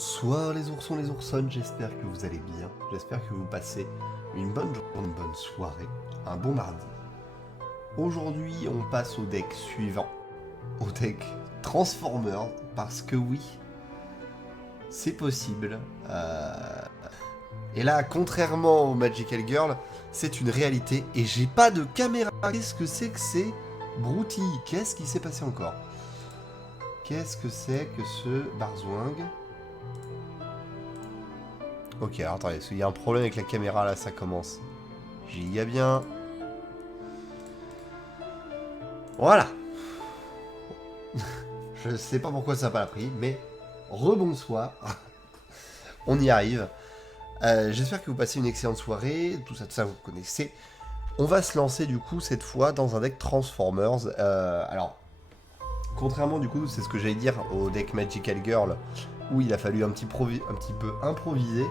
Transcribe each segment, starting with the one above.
Bonsoir les oursons, les oursonnes, j'espère que vous allez bien, j'espère que vous passez une bonne journée, une bonne soirée, un bon mardi. Aujourd'hui on passe au deck suivant, au deck Transformers, parce que oui, c'est possible. Et là, contrairement au Magical Girl, c'est une réalité et j'ai pas de caméra. Qu'est-ce que c'est Broutilles? Qu'est-ce qui s'est passé encore? Qu'est-ce que c'est que ce Barzwing? Ok, alors attendez, il y a un problème avec la caméra là, ça commence. J'y y a bien. Voilà. Je sais pas pourquoi ça n'a pas pris, mais rebonsoir. On y arrive. J'espère que vous passez une excellente soirée, tout ça vous connaissez. On va se lancer du coup cette fois dans un deck Transformers. Alors, contrairement du coup, c'est ce que j'allais dire au deck Magical Girl, où il a fallu un petit peu improviser.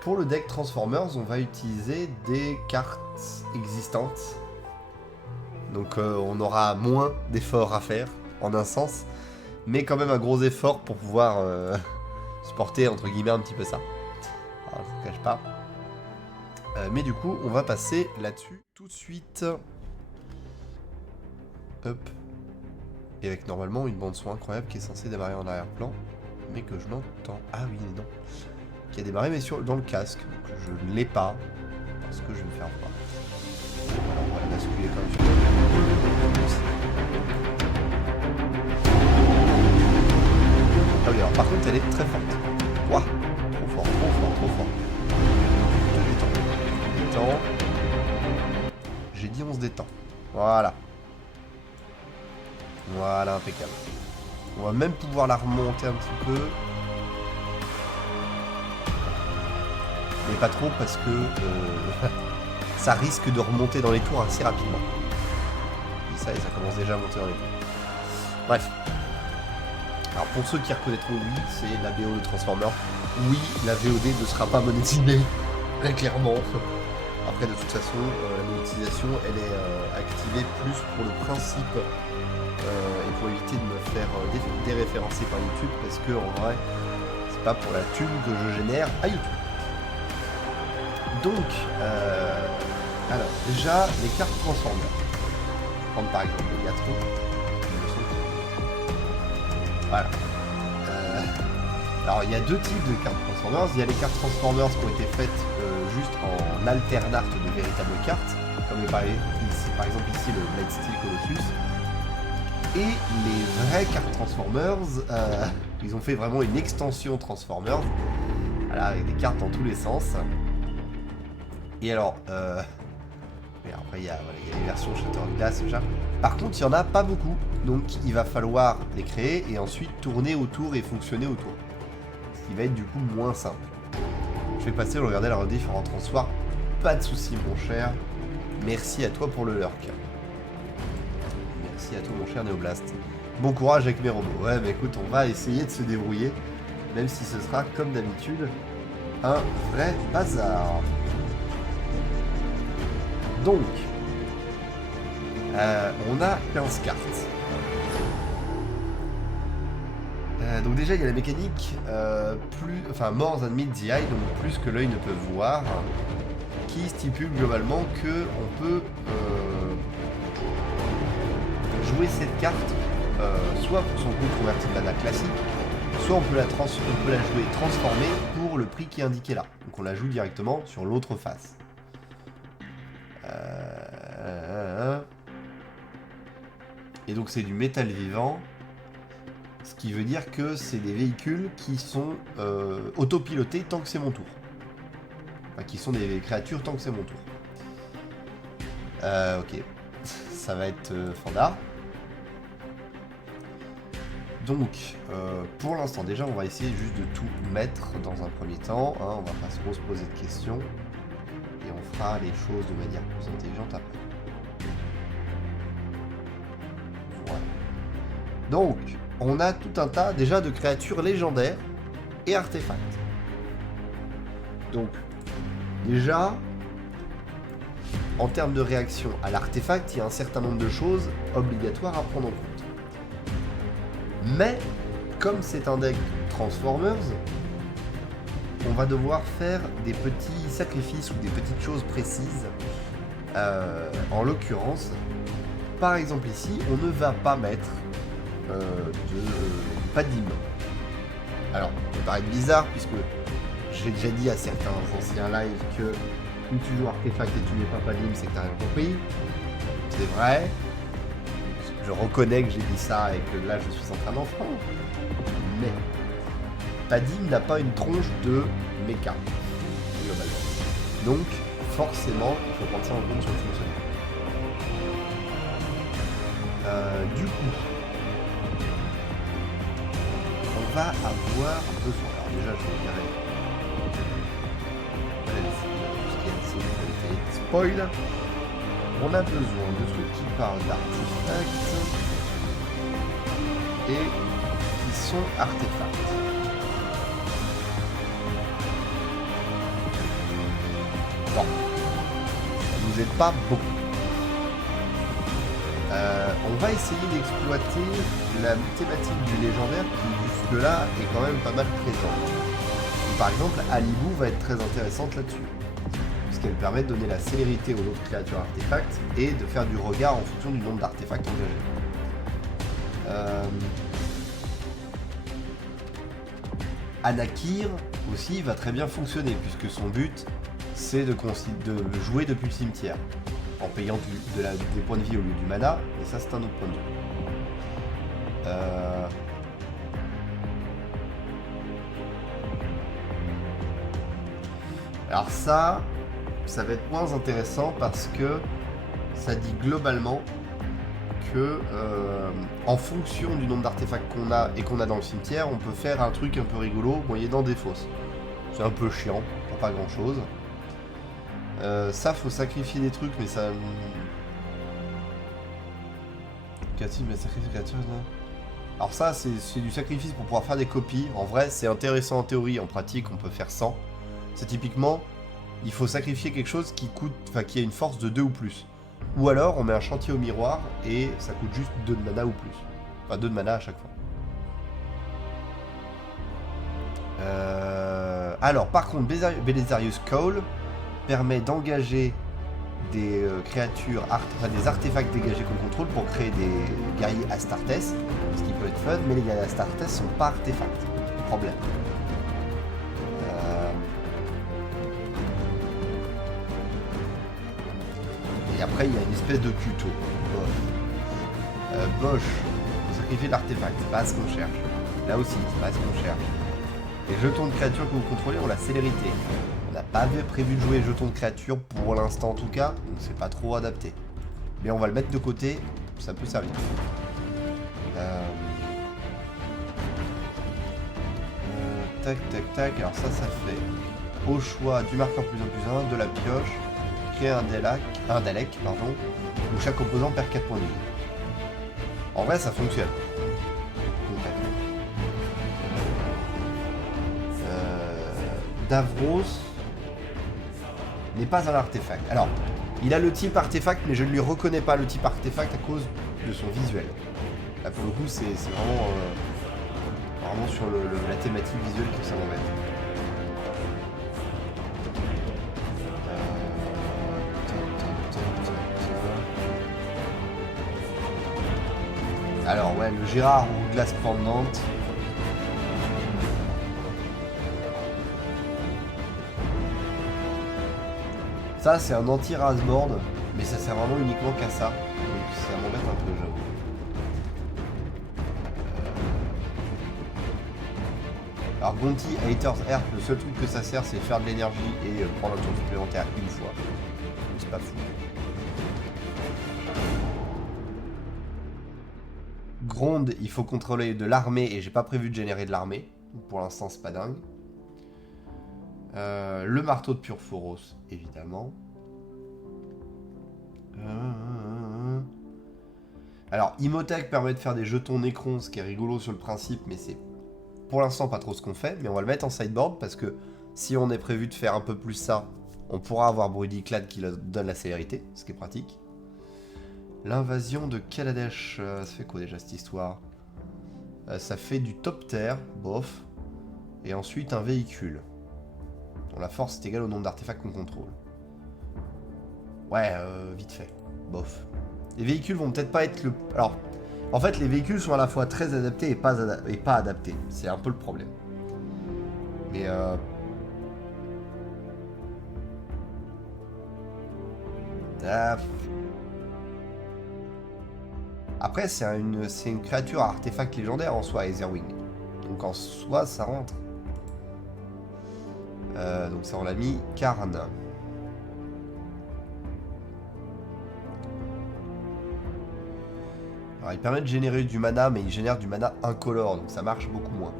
Pour le deck Transformers, on va utiliser des cartes existantes. Donc on aura moins d'efforts à faire, en un sens, mais quand même un gros effort pour pouvoir supporter, entre guillemets, un petit peu ça. Alors, je ne cache pas. Mais du coup, on va passer là-dessus tout de suite. Hop. Et avec normalement une bande son incroyable qui est censée démarrer en arrière-plan, mais que je n'entends... Ah oui, non. Qui a démarré, mais dans le casque. Donc je ne l'ai pas, parce que je vais me faire voir. Alors, on va la basculer quand même sur le... Ah oui, alors par contre, elle est très forte. Ouah, trop fort. Détends. J'ai dit on se détend. Voilà. Voilà, impeccable. On va même pouvoir la remonter un petit peu. Mais pas trop parce que ça risque de remonter dans les tours assez rapidement. Et ça commence déjà à monter dans les tours. Bref. Alors pour ceux qui reconnaîtront, oui, c'est la BO de Transformers. Oui, la VOD ne sera pas monétisée, très clairement. Après, de toute façon, la monétisation, elle est activée plus pour le principe et pour éviter de me faire déréférencer par YouTube, parce que en vrai, c'est pas pour la thune que je génère à YouTube. Donc, alors, déjà, les cartes Transformers. Prendre par exemple le Gatron. Voilà. Alors, il y a deux types de cartes Transformers. Il y a les cartes Transformers qui ont été faites juste en alternate de véritables cartes, comme par exemple ici le Blade Steel Colossus. Et les vraies cartes Transformers, ils ont fait vraiment une extension Transformers. Voilà, avec des cartes dans tous les sens. Et alors, et après il y a les versions Shattered Glass déjà. Par contre, il n'y en a pas beaucoup, donc il va falloir les créer et ensuite tourner autour et fonctionner autour. Ce qui va être du coup moins simple. Je vais passer, regarder la rediff en rentrant ce soir. Pas de soucis mon cher. Merci à toi pour le lurk. Merci à toi mon cher Néoblast. Bon courage avec mes robots. Ouais, bah écoute, on va essayer de se débrouiller, même si ce sera comme d'habitude un vrai bazar. Donc, on a 15 cartes. Donc déjà, il y a la mécanique more than meets the eye, donc plus que l'œil ne peut voir, qui stipule globalement que on peut jouer cette carte soit pour son coût converti de mana classique, soit on peut la jouer transformée pour le prix qui est indiqué là. Donc on la joue directement sur l'autre face. Et donc c'est du métal vivant, ce qui veut dire que c'est des véhicules qui sont autopilotés tant que c'est mon tour. Enfin, qui sont des créatures tant que c'est mon tour. Ok, ça va être fandard. Donc, pour l'instant, déjà, on va essayer juste de tout mettre dans un premier temps. Hein, on va pas trop se poser de questions. Et on fera les choses de manière plus intelligente après. Voilà. Donc, on a tout un tas déjà de créatures légendaires et artefacts. Donc, déjà, en termes de réaction à l'artefact, il y a un certain nombre de choses obligatoires à prendre en compte. Mais, comme c'est un deck Transformers, on va devoir faire des petits sacrifices ou des petites choses précises. En l'occurrence, par exemple ici, on ne va pas mettre Padim. Alors, ça peut paraître bizarre puisque j'ai déjà dit à certains anciens lives que quand tu joues Artefact et tu n'es pas Padim, c'est que t'as rien compris. C'est vrai. Je reconnais que j'ai dit ça et que là je suis en train d'enfreindre. Mais Padim n'a pas une tronche de méca, globalement. Donc, forcément, il faut prendre ça en compte sur le fonctionnement. Du coup, on va avoir besoin. Alors déjà, je vais virer tout ce qui est ici, spoil. On a besoin de trucs qui parlent d'artefacts et qui sont artefacts. Bon, ça nous aide pas beaucoup. On va essayer d'exploiter la thématique du légendaire qui jusque-là est quand même pas mal présente. Par exemple, Alibou va être très intéressante là-dessus. Puisqu'elle permet de donner la célérité aux autres créatures artefacts et de faire du regard en fonction du nombre d'artefacts engagés. Anakir aussi va très bien fonctionner puisque son but c'est de jouer depuis le cimetière en payant des points de vie au lieu du mana, et ça c'est un autre point de vue. Alors ça va être moins intéressant parce que ça dit globalement que en fonction du nombre d'artefacts qu'on a et qu'on a dans le cimetière, on peut faire un truc un peu rigolo moyennant des fosses. C'est un peu chiant, pas grand chose. Ça, faut sacrifier des trucs, mais ça... Alors ça, c'est du sacrifice pour pouvoir faire des copies. En vrai, c'est intéressant en théorie, en pratique, on peut faire 100. C'est typiquement, il faut sacrifier quelque chose qui a une force de 2 ou plus. Ou alors, on met un chantier au miroir, et ça coûte juste 2 de mana ou plus. Enfin, 2 de mana à chaque fois. Alors, par contre, Belisarius Call permet d'engager des créatures, des artefacts dégagés qu'on contrôle pour créer des guerriers Astartes, ce qui peut être fun, mais les guerriers Astartes sont pas artefacts. Problème. Et après, il y a une espèce de tuto. Bosch, vous sacrifiez l'artefact, c'est pas ce qu'on cherche. Là aussi, c'est pas ce qu'on cherche. Les jetons de créatures que vous contrôlez ont la célérité. On n'a pas prévu de jouer jetons de créatures pour l'instant en tout cas, donc c'est pas trop adapté. Mais on va le mettre de côté, ça peut servir. Tac tac tac, alors ça fait au choix du marqueur +1/+1, de la pioche, créer un Dalek, où chaque opposant perd 4 points de vie. En vrai ça fonctionne. Davros n'est pas un artefact. Alors, il a le type artefact, mais je ne lui reconnais pas le type artefact à cause de son visuel. Là, pour le coup, c'est vraiment, vraiment sur la thématique visuelle que ça m'embête. Alors, ouais, le Gérard ou glace pendante. Ça, c'est un anti-rasboard, mais ça sert vraiment uniquement qu'à ça. Donc ça m'embête un peu, j'avoue. Alors Gonti, Haters Earth, le seul truc que ça sert, c'est faire de l'énergie et prendre un tour supplémentaire une fois. Donc c'est pas fou. Gronde, il faut contrôler de l'armée et j'ai pas prévu de générer de l'armée. Pour l'instant, c'est pas dingue. Le marteau de Purphoros, évidemment. Alors, Imhotep permet de faire des jetons Necron, ce qui est rigolo sur le principe, mais c'est pour l'instant pas trop ce qu'on fait. Mais on va le mettre en sideboard parce que si on est prévu de faire un peu plus ça, on pourra avoir Brudiclad qui donne la célérité, ce qui est pratique. L'invasion de Kaladesh, ça fait quoi déjà cette histoire? Ça fait du top terre, bof. Et ensuite un véhicule. Dont la force est égale au nombre d'artefacts qu'on contrôle. Ouais, vite fait. Bof. Les véhicules vont peut-être pas être le... Alors, en fait, les véhicules sont à la fois très adaptés et pas adaptés. C'est un peu le problème. Mais après, c'est une créature à artefact légendaire en soi, Aetherwing. Donc en soi, ça rentre. Donc ça, on l'a mis. Karn. Alors, il permet de générer du mana, mais il génère du mana incolore, donc ça marche beaucoup moins.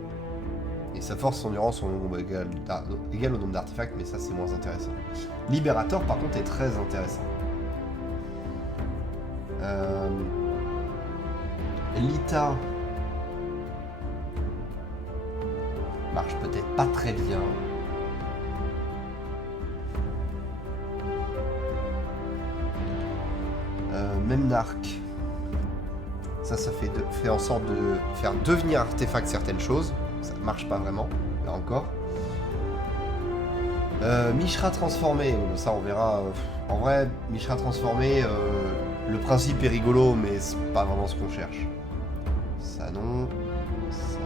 Et sa force, son endurance sont égales au nombre d'artefacts, mais ça, c'est moins intéressant. Libérator, par contre, est très intéressant. Lita marche peut-être pas très bien. Même Narc. Ça fait en sorte de faire devenir artefact certaines choses. Ça marche pas vraiment, là encore. Mishra transformé, ça on verra. En vrai, Mishra transformé, le principe est rigolo, mais c'est pas vraiment ce qu'on cherche. Ça non. Ça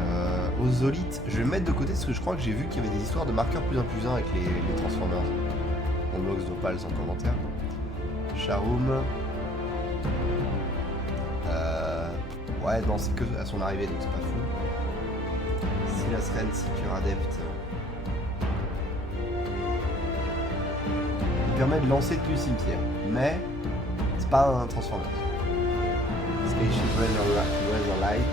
non. Ozolite, je vais le mettre de côté parce que je crois que j'ai vu qu'il y avait des histoires de marqueurs plus 1 plus 1 avec les Transformers. On bloque d'Opal sans commentaire. Sharum. Ouais, non, c'est que à son arrivée, donc c'est pas fou. Silas Ren, Secure Adept. Il permet de lancer depuis le cimetière, mais c'est pas un Transformers. Spaceship Razorlight.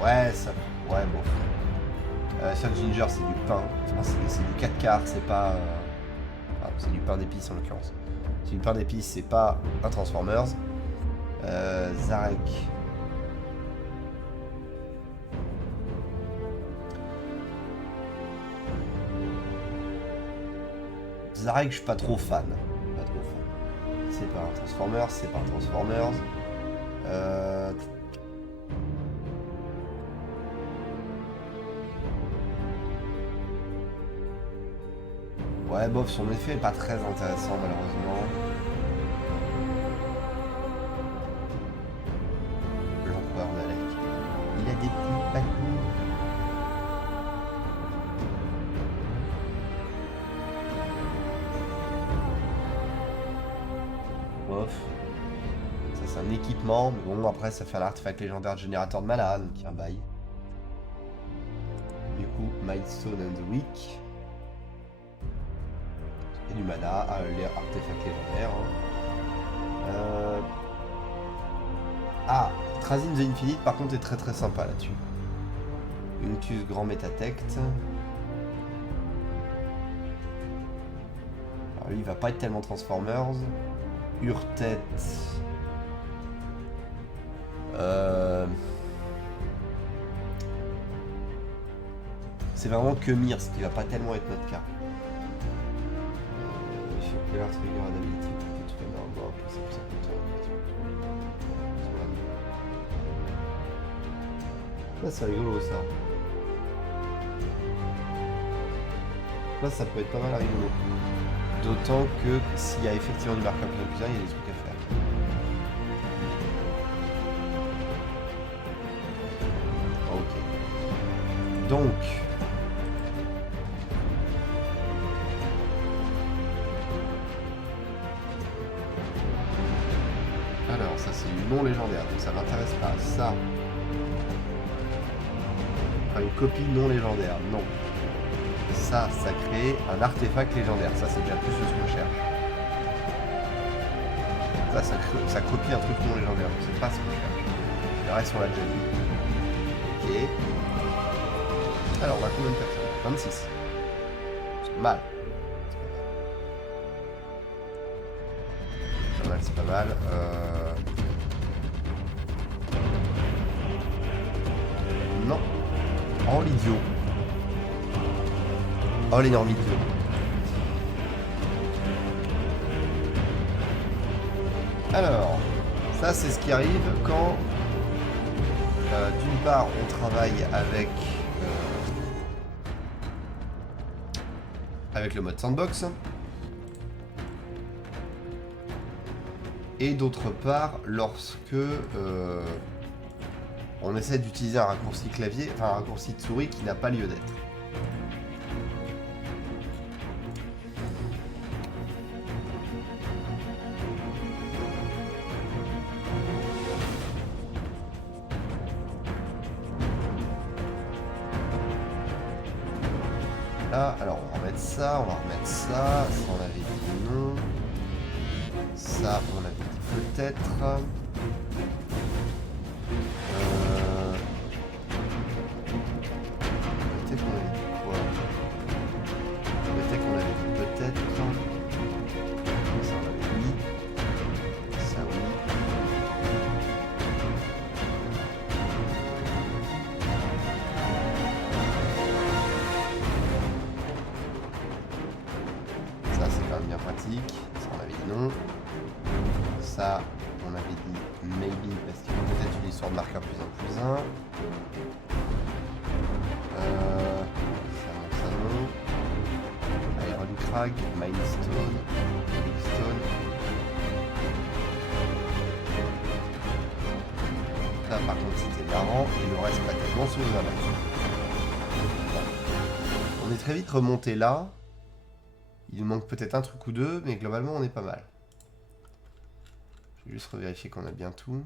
Ouais, ça. Ouais, bon. Sur Ginger, c'est du pain. Enfin, c'est du 4 quarts, c'est pas. Ah, c'est du pain d'épices en l'occurrence. C'est du pain d'épices, c'est pas un Transformers. Zarek. Zarek, je suis pas trop fan. Pas trop fan. C'est pas un Transformers, c'est pas un Transformers. Ouais, bof, son effet est pas très intéressant malheureusement. L'empereur d'Alec. Il a des petits patous. Bof. Ça c'est un équipement, mais bon après ça fait un artefact légendaire de générateur de mana, donc il y a un bail. Du coup, Milestone and the Weak. Et du mana, les artefacts légendaires. Hein. Ah, Trazyn the Infinite par contre est très très sympa là-dessus. Uncus Grand Métatect. Alors lui il va pas être tellement Transformers. Urtet. C'est vraiment que Mir, ce qui va pas tellement être notre cas. Trigger ability pour détruire l'arbre, ça là c'est rigolo ça. Là ça peut être pas mal rigolo. D'autant que s'il y a effectivement du marqueur plus 1, il y a des trucs à faire. Ok. Donc. Alors ça c'est du non légendaire, donc ça m'intéresse pas. Ça. Enfin, une copie non légendaire, non. Ça crée un artefact légendaire. Ça, c'est déjà plus ce qu'on cherche. Ça copie un truc non légendaire. C'est pas ce qu'on cherche. Le reste, on l'a déjà vu. Ok. Alors, on a combien de personnes? 26. C'est mal. C'est pas mal. Non. Oh, l'idiot. Oh, l'énormité. Alors, ça c'est ce qui arrive quand, d'une part, on travaille avec le mode sandbox, et d'autre part, lorsque on essaie d'utiliser un raccourci clavier, enfin un raccourci de souris qui n'a pas lieu d'être. Là, alors on va remettre ça, on va remettre ça, ça on avait dit non, ça on avait dit peut-être. Peut-être qu'on avait dit quoi? Peut-être qu'on avait dit peut-être. Ça on avait mis. Ça oui. Ça c'est quand même bien pratique. Ça on avait dit non. Ça on avait dit maybe parce qu'il faut peut-être une histoire de marqueur plus 1 plus 1. Ça non. Iron Crag, Milestone, Milestone. Là par contre c'était marrant, il nous reste pas tellement sous les abattus. On est très vite remonté là. Il nous manque peut-être un truc ou deux, mais globalement on est pas mal. Je vais juste revérifier qu'on a bien tout.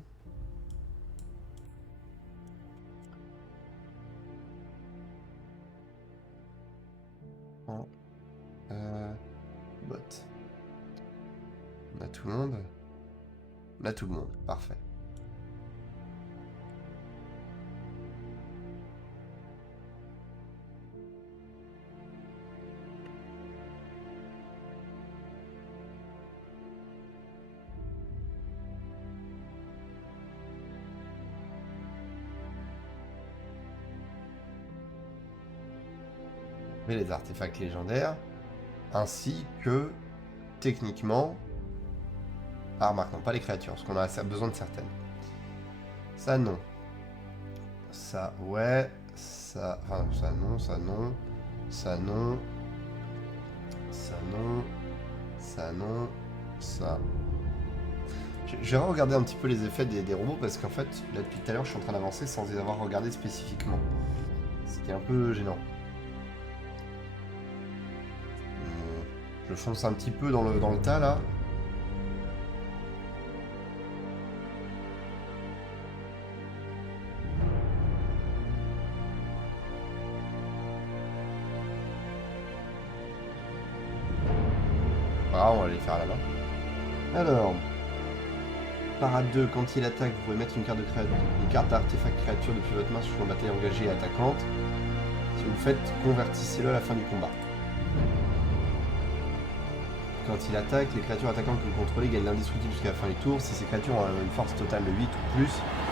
Bot. On a tout le monde. On a tout le monde, parfait. Et les artefacts légendaires, ainsi que, techniquement... Ah, remarque, non, pas les créatures, parce qu'on a besoin de certaines. Ça, non. Ça, ouais. Ça, enfin, ça, non, ça, non. Ça, non. Ça, non. Ça, non. Ça... Je vais regarder un petit peu les effets des robots, parce qu'en fait, là, depuis tout à l'heure, je suis en train d'avancer sans les avoir regardés spécifiquement. Ce qui est un peu gênant. Je fonce un petit peu dans le tas là. Ah, on va les faire là-bas. Alors, parade 2, quand il attaque, vous pouvez mettre une carte d'artefact créature depuis votre main sur une bataille engagée et attaquante. Si vous le faites, convertissez-le à la fin du combat. Quand il attaque, les créatures attaquantes que vous contrôlez gagnent l'indestructible jusqu'à la fin du tour. Si ces créatures ont une force totale de 8 ou plus,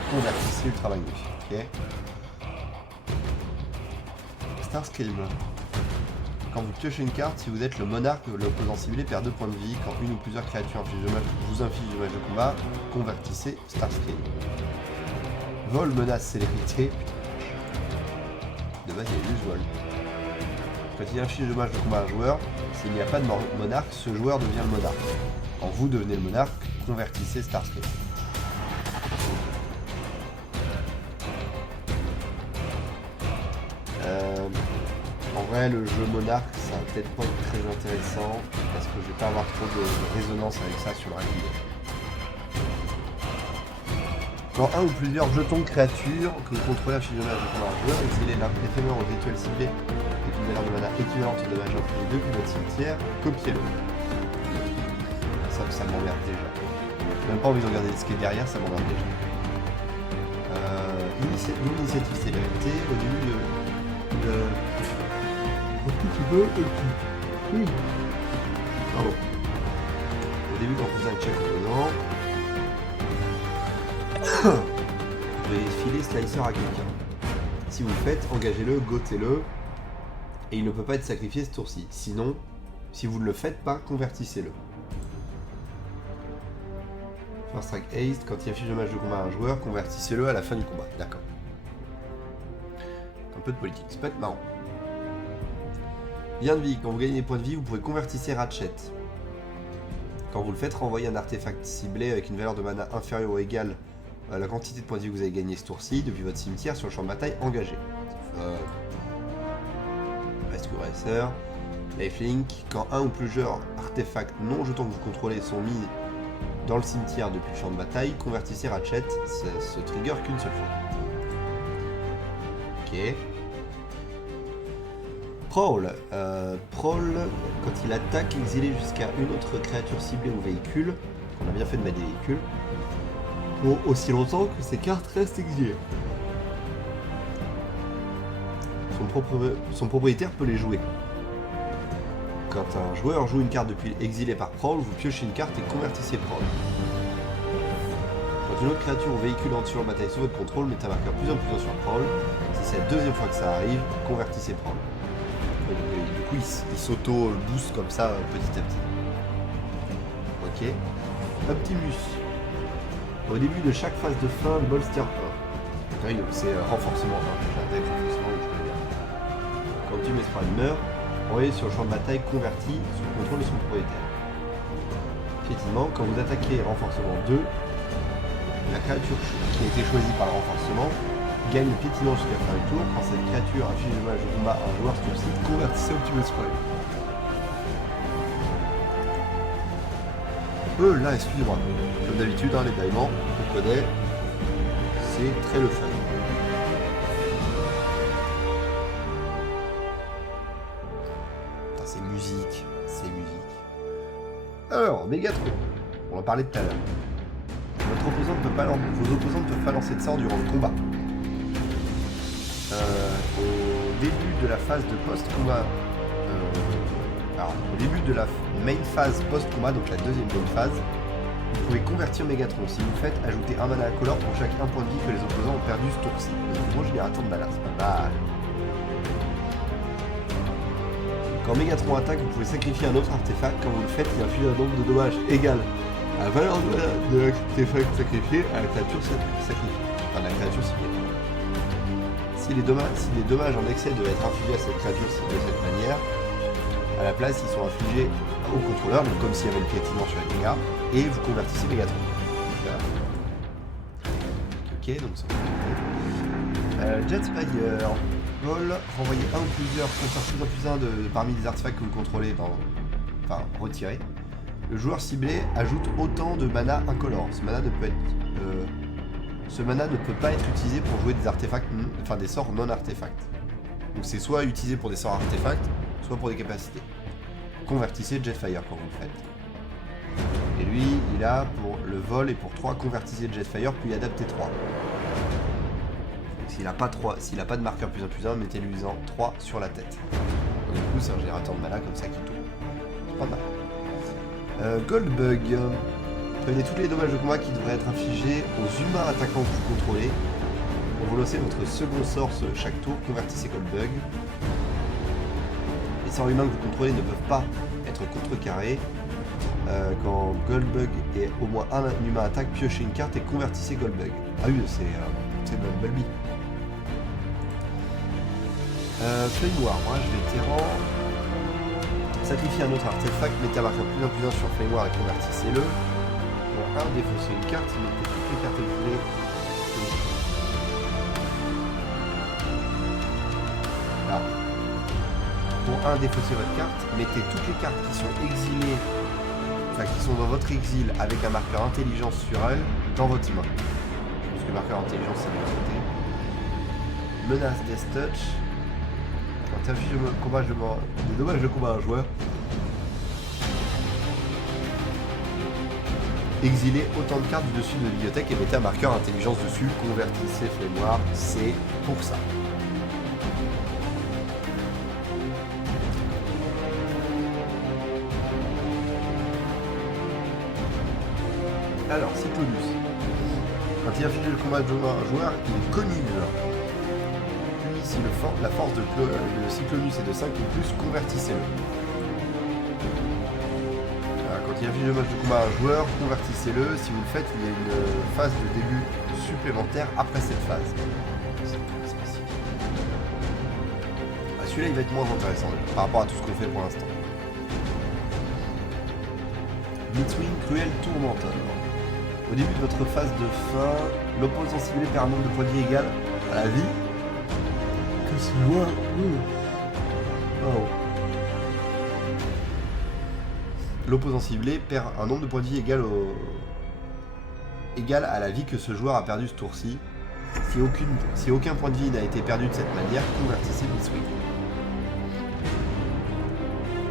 convertissez Ultra Magnus. Ok. Starscream. Quand vous piochez une carte, si vous êtes le monarque, l'opposant ciblé perd 2 points de vie. Quand une ou plusieurs créatures vous infligent du dommage de combat, convertissez Starscream. Vol, menace, célérité. De base, il y a juste vol. Quand il inflige du dommage de combat à un joueur, s'il n'y a pas de monarque, ce joueur devient le monarque. Quand vous devenez le monarque, convertissez Starscream. En vrai, le jeu monarque, ça va peut-être pas être très intéressant, parce que je vais pas avoir trop de résonance avec ça sur le régulier. Quand un ou plusieurs jetons de créatures que vous contrôlez affichent de dommage de combat à un joueur, exilez l'éphémère au rituel ciblé avec une valeur de mana équivalente de dommage infligé depuis votre cimetière, copiez-le. Ça m'emmerde déjà. J'ai même pas envie de regarder ce qui est derrière, ça m'emmerde déjà. L'initiative célérité, au début de... Un petit peu, oui. Pardon. Au début, quand vous faites un check opposant, vous pouvez filer slicer à quelqu'un. Si vous le faites, engagez-le, gotez-le. Et il ne peut pas être sacrifié ce tour-ci. Sinon, si vous ne le faites pas, convertissez-le. First Strike Haste, quand il affiche le match de combat à un joueur, convertissez-le à la fin du combat. D'accord. Un peu de politique, ça peut être marrant. Bien de vie, quand vous gagnez des points de vie, vous pouvez convertir Ratchet. Quand vous le faites, renvoyer un artefact ciblé avec une valeur de mana inférieure ou égale à la quantité de points de vie que vous avez gagné ce tour-ci depuis votre cimetière sur le champ de bataille engagé. Rescue Racer. Lifelink, quand un ou plusieurs artefacts non jetons que vous contrôlez sont mis dans le cimetière depuis le champ de bataille, convertissez Ratchet, ça se trigger qu'une seule fois. Ok. Prowl. Prowl, quand il attaque, exilé jusqu'à une autre créature ciblée ou véhicule, on a bien fait de mettre des véhicules, pour aussi longtemps que ces cartes restent exilées. Son propriétaire peut les jouer. Quand un joueur joue une carte depuis exilé par Prowl, vous piochez une carte et convertissez Prowl. Quand une autre créature ou véhicule entre sur la bataille sous votre contrôle, mettez un marqueur plus 1 sur Prowl. Si c'est la deuxième fois que ça arrive, convertissez Prowl. Du coup, il s'auto-boost comme ça petit à petit. Ok. Optimus. Au début de chaque phase de fin, bolster 1. Oui, donc c'est renforcement 1. J'ai un deck renforcement, je peux dire. Quand Optimus Prime meurt, envoyez sur le champ de bataille converti sous le contrôle de son propriétaire. Effectivement, quand vous attaquez renforcement 2, la créature qui a été choisie par le renforcement gagne le piétinement jusqu'à la fin du tour. Quand cette créature affiche le match de combat à un joueur sur le site, convertissez Optimus Prime. Là, excusez-moi. Comme d'habitude, hein, les bâillements, on connaît. C'est très le fun. C'est musique, c'est musique. Alors, Mégatron. On en parlait tout à l'heure. Vos opposants ne peuvent pas lancer de sort durant le combat. Au début de la phase de post-combat, au début de la main phase post-combat, donc la deuxième main phase, vous pouvez convertir Mégatron. Si vous le faites, ajoutez un mana incolore pour chaque 1 point de vie que les opposants ont perdu ce tour-ci. Gros générateur de mana, c'est pas mal. Quand Mégatron attaque, vous pouvez sacrifier un autre artefact. Quand vous le faites, il inflige un nombre de dommages égal à la valeur de l'artefact sacrifié à la créature sacrifiée. Enfin, la créature ciblée. Si les dommages en excès devaient être infligés à cette créature de cette manière, à la place, ils sont infligés au contrôleur, donc comme s'il y avait le piétinement sur les dégâts, et vous convertissez Mégatron. Ok, donc c'est Jetfire. Vol, renvoyez un ou plusieurs compteurs plus 1 parmi les artefacts que vous contrôlez enfin, retirez. Le joueur ciblé ajoute autant de mana incolore. Ce mana ne peut pas être utilisé pour jouer des artefacts, enfin des sorts non artefacts. Donc c'est soit utilisé pour des sorts artefacts, soit pour des capacités. Convertissez Jetfire quand vous le faites. Et lui, il a pour le vol et pour 3, convertissez Jetfire puis adaptez 3. S'il n'a pas de marqueur plus 1, mettez-lui 3 sur la tête. Donc, du coup, c'est un générateur de mana comme ça qui tourne. C'est pas mal. Goldbug. Prenez tous les dommages de combat qui devraient être infligés aux humains attaquants que vous contrôlez. Pour vous lancer votre second sort chaque tour, convertissez Goldbug. Les sorts humains que vous contrôlez ne peuvent pas être contrecarrés. Quand Goldbug et au moins un humain attaque, piochez une carte et convertissez Goldbug. Ah oui, c'est une belle bille. Flame War, moi je vais terran. Sacrifiez un autre artefact, mettez un marqueur plus 1 sur Flame War et convertissez-le. Pour 1, défaussez une carte, mettez toutes les cartes exilées. Là. Pour 1, défaussez votre carte, mettez toutes les cartes qui sont exilées, enfin qui sont dans votre exil avec un marqueur intelligence sur elles, dans votre main. Je pense que le marqueur intelligence c'est de l'autre côté. Menace Death Touch. Quand tu affiches des dommages de combat à un joueur, exilez autant de cartes du dessus de la bibliothèque et mettez un marqueur intelligence dessus, convertissez Flame War, c'est pour ça. Alors, Cyclonus. Quand il affiche le combat de un joueur, il est connu. Si la force de Cyclonus est de 5 ou plus, convertissez-le. Quand il affiche le match de combat à un joueur, convertissez-le. Si vous le faites, il y a une phase de début supplémentaire après cette phase. C'est spécifique. Celui-là, il va être moins intéressant par rapport à tout ce qu'on fait pour l'instant. Blitzwing cruel tourmenteur. Au début de votre phase de fin, l'opposant ciblé perd un nombre de points de vie égal à la vie que ce joueur. Oh. L'opposant ciblé perd un nombre de points de vie égal à la vie que ce joueur a perdu ce tour-ci. Si aucun point de vie n'a été perdu de cette manière, convertissez Blitzwing.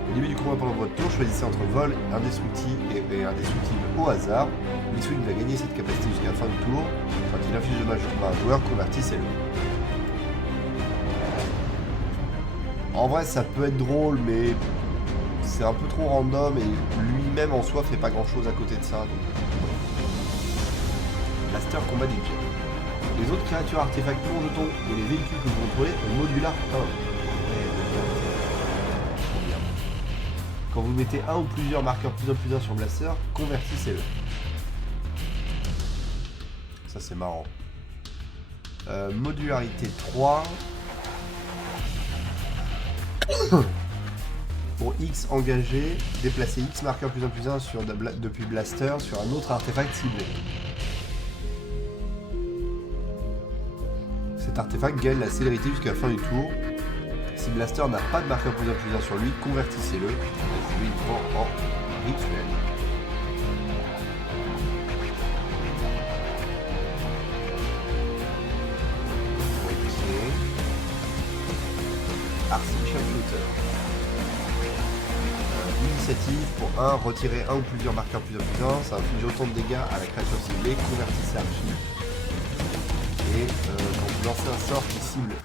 Au début du combat pendant votre tour, choisissez entre vol, indestructible et indestructible au hasard. Blitzwing va gagner cette capacité jusqu'à la fin du tour. Quand il inflige de dommage à un joueur, convertissez-le. En vrai, ça peut être drôle, mais c'est un peu trop random et lui-même en soi fait pas grand-chose à côté de ça. Donc... Blaster combat DJ. Les autres créatures artefacts non jetons et les véhicules que vous contrôlez ont modular 1. Quand vous mettez un ou plusieurs marqueurs +1 +1 sur Blaster, convertissez-le. Ça c'est marrant. Modularité 3. Pour X engagé, déplacez X marqueurs +1 +1 sur depuis Blaster sur un autre artefact ciblé. Cet artefact gagne la célérité jusqu'à la fin du tour. Si Blaster n'a pas de marqueur +1 +1 sur lui, convertissez-le. Lui en rituel. Arctic Sharpshooter. Initiative pour 1, retirer un ou plusieurs marqueurs +1 +1, ça inflige autant de dégâts à la créature ciblée, convertissez Archie. Et quand vous lancez un sort qui cible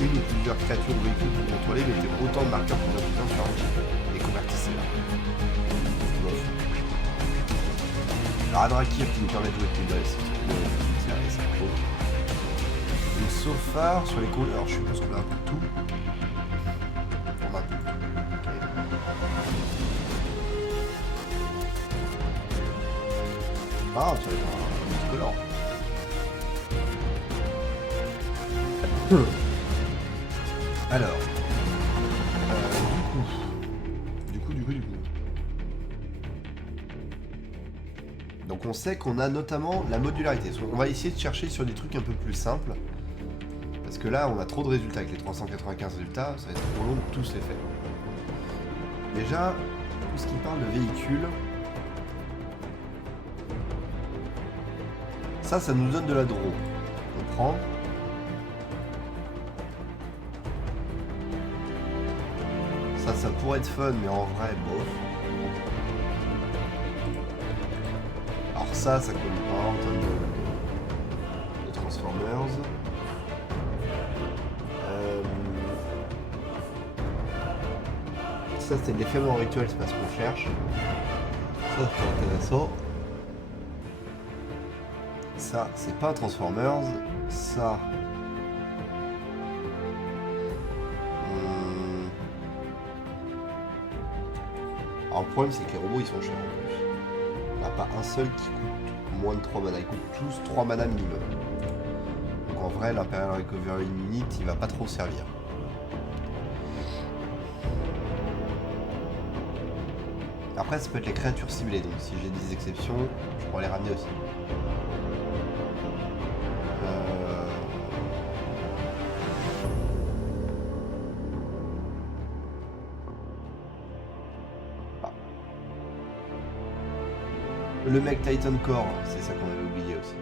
une ou plusieurs créatures ou véhicules que vous contrôlez, mettez autant de marqueurs +1 +1 sur Archie et convertissez-la. Alors Adrakir qui nous permet de jouer avec les dice, c'est cool. Le Sofar sur les couleurs, je suppose qu'on a un peu de tout. On a un peu de tout. Ah, tu as un petit peu lent. Alors, du coup. Donc on sait qu'on a notamment la modularité. On va essayer de chercher sur des trucs un peu plus simples. Parce que là, on a trop de résultats avec les 395 résultats. Ça va être trop long de tous les faire. Déjà, tout ce qui parle de véhicule. Ça nous donne de la draw. On prend. Ça pourrait être fun, mais en vrai, bof. Alors ça compte pas en termes de Transformers. Ça, c'est de l'éphémère rituel, c'est pas ce qu'on cherche. Ça, c'est intéressant. Ça, c'est pas un Transformers. Ça... Alors le problème c'est que les robots ils sont chers en plus. On n'a pas un seul qui coûte moins de 3 mana, ils coûtent tous 3 mana minimum. Donc en vrai l'Imperial Recovery Unit il va pas trop servir. Après ça peut être les créatures ciblées, donc si j'ai des exceptions, je pourrais les ramener aussi. Le mec Titan Core, c'est ça qu'on avait oublié aussi.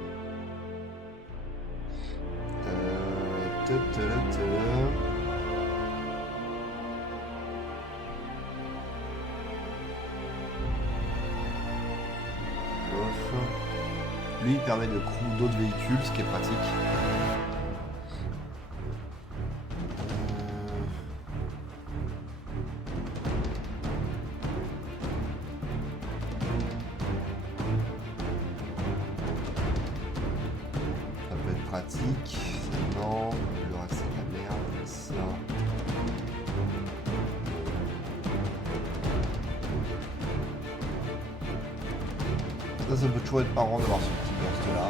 Lui il permet de crew d'autres véhicules, ce qui est pratique. Pratique, non, Ça peut toujours être marrant d'avoir ce petit burst là.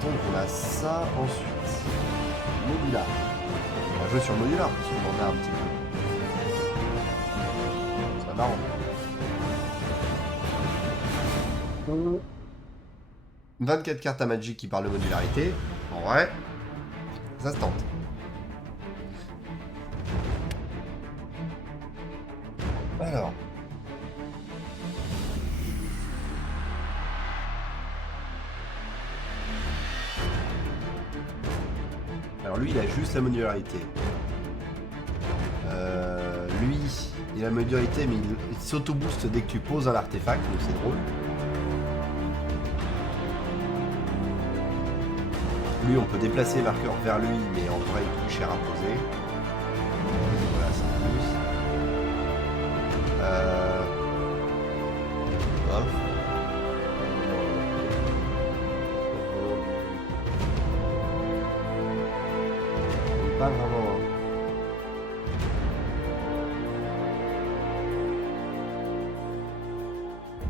Donc on a ça ensuite. Modular. On va jouer sur modular parce qu'on en a un petit peu. C'est marrant. 24 cartes à Magic qui parlent de modularité. En vrai, ça se tente. Alors. Alors lui, il a juste la modularité. Lui, il a la modularité, mais il s'auto-booste dès que tu poses un artefact, donc c'est drôle. Lui, on peut déplacer les marqueurs vers lui, mais en vrai, il coûte cher à poser. Voilà, c'est plus. Hop. Pas vraiment.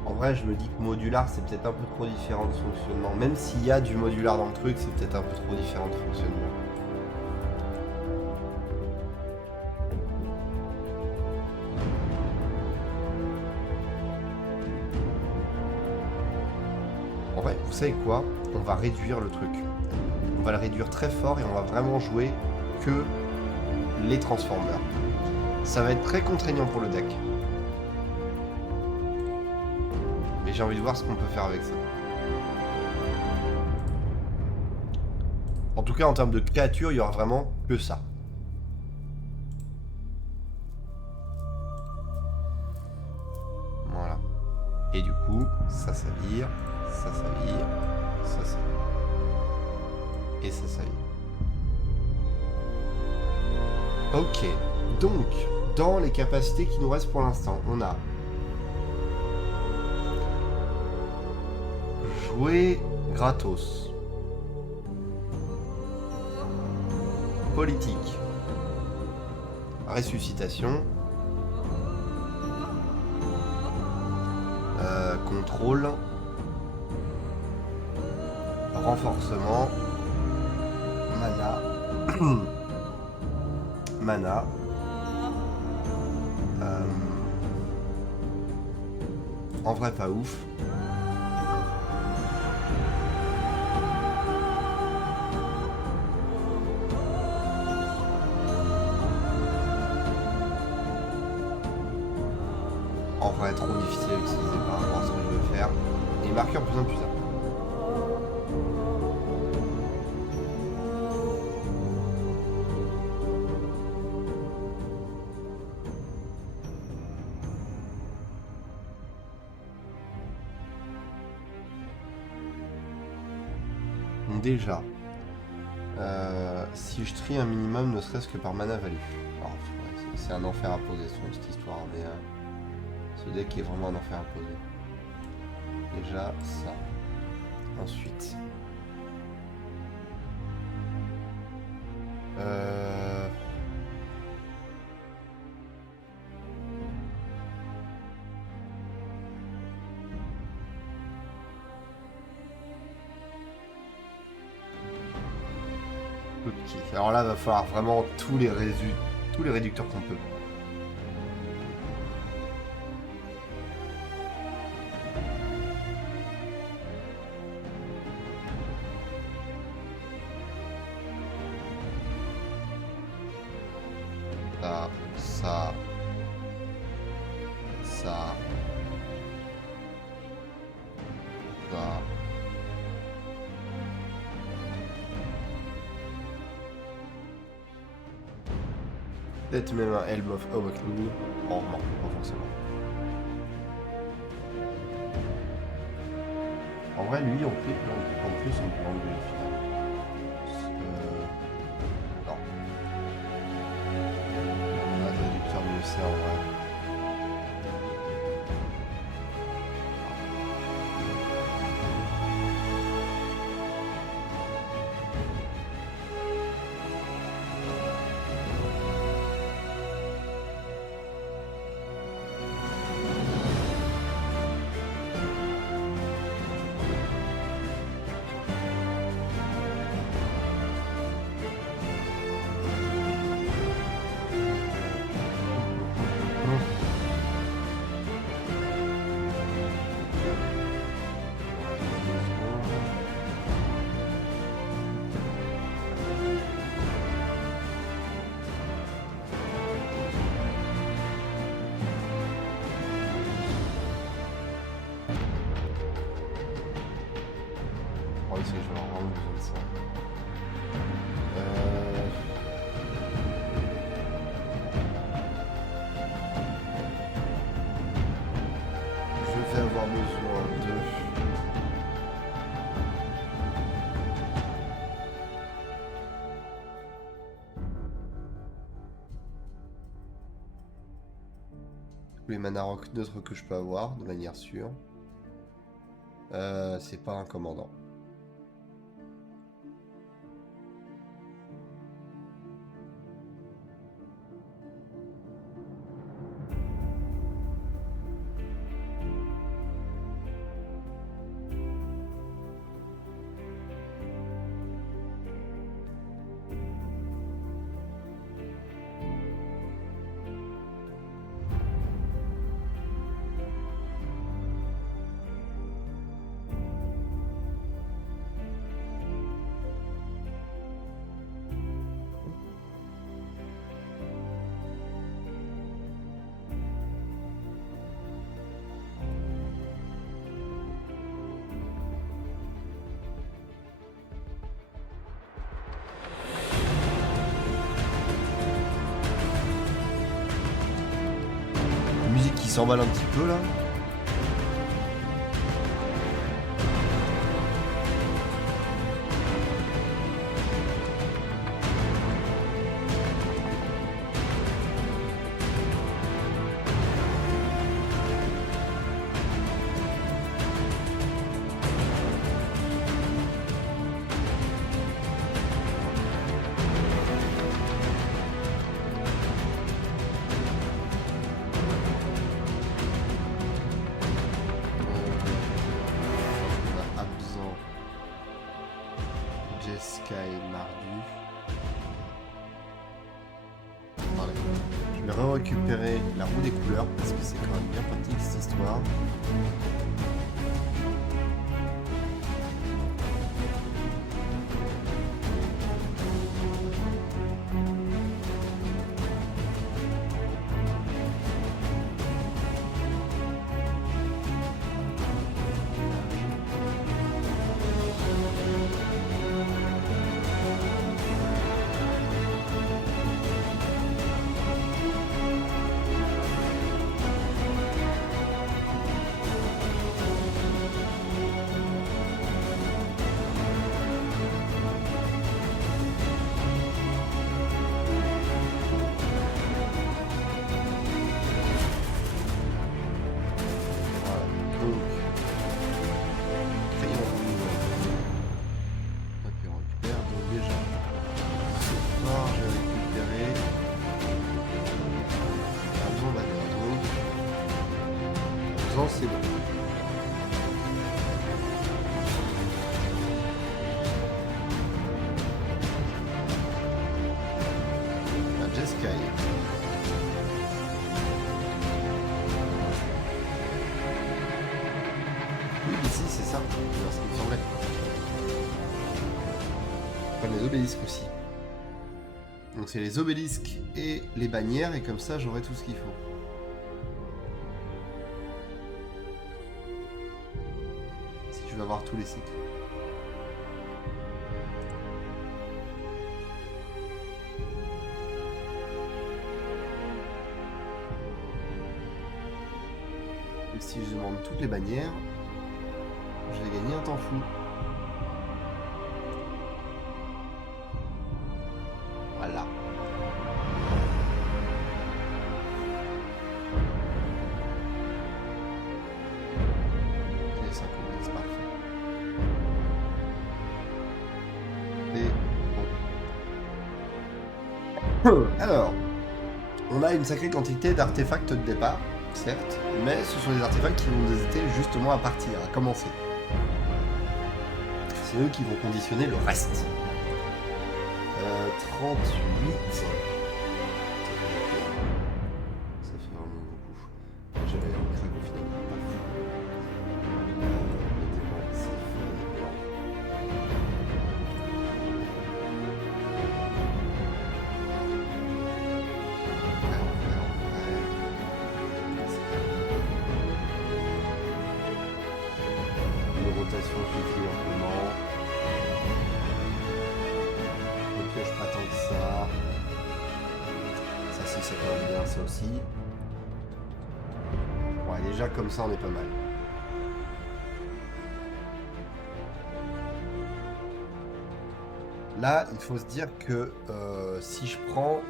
En vrai, je me dis que modular, c'est peut-être un peu trop différent de fonctionnement. Même s'il y a du modular dans le truc, c'est peut-être un peu trop différent de fonctionnement. En vrai, vous savez quoi? On va réduire le truc. On va le réduire très fort et on va vraiment jouer que les Transformers. Ça va être très contraignant pour le deck. Mais j'ai envie de voir ce qu'on peut faire avec ça. En tout cas, en termes de créatures, il y aura vraiment que ça. Voilà. Et du coup, ça vire, ça vire, ça vire. Et ça vire. Ok. Donc, dans les capacités qui nous restent pour l'instant, on a jouer gratos. Politique. Ressuscitation. Contrôle. Renforcement. Mana. Mana. En vrai, pas ouf. En vrai, trop difficile à utiliser par rapport à ce que je veux faire. Et marqueur plus 1 plus 1. Donc déjà, si je trie un minimum, ne serait-ce que par mana value. Alors, c'est un enfer à poser cette histoire, mais ce deck est vraiment un enfer à poser. Déjà, ça. Ensuite. Alors là, il va falloir vraiment tous les réducteurs qu'on peut. Ça. Peut-être même un Helm of Awakening. Oh non, pas forcément. En vrai, lui, en plus, on peut enlever le final. Non. On a un réducteur mieux c'est en vrai. Tous les mana rock neutres que je peux avoir, de manière sûre. C'est pas un commandant. Musique qui s'emballe un petit peu là. Je vais récupérer la roue des couleurs parce que c'est quand même bien pratique cette histoire. C'est bon. La Jeskai. Oui, ici c'est ça. C'est ce qui me semblait. Comme les obélisques aussi. Donc c'est les obélisques et les bannières et comme ça j'aurai tout ce qu'il faut. Je vais avoir tous les cycles. Et si je demande toutes les bannières, je vais gagner un temps fou. Voilà. Ok, ça commence parfait. Alors, on a une sacrée quantité d'artefacts de départ, certes, mais ce sont des artefacts qui vont nous hésiter justement à partir, à commencer. C'est eux qui vont conditionner le reste. 38. Ça fait vraiment beaucoup. J'avais un crack au final. Rotation suffit amplement. Ne pioche pas tant que ça. Ça si c'est quand même bien, ça aussi. Ouais, déjà comme ça on est pas mal. Là, il faut se dire que si je prends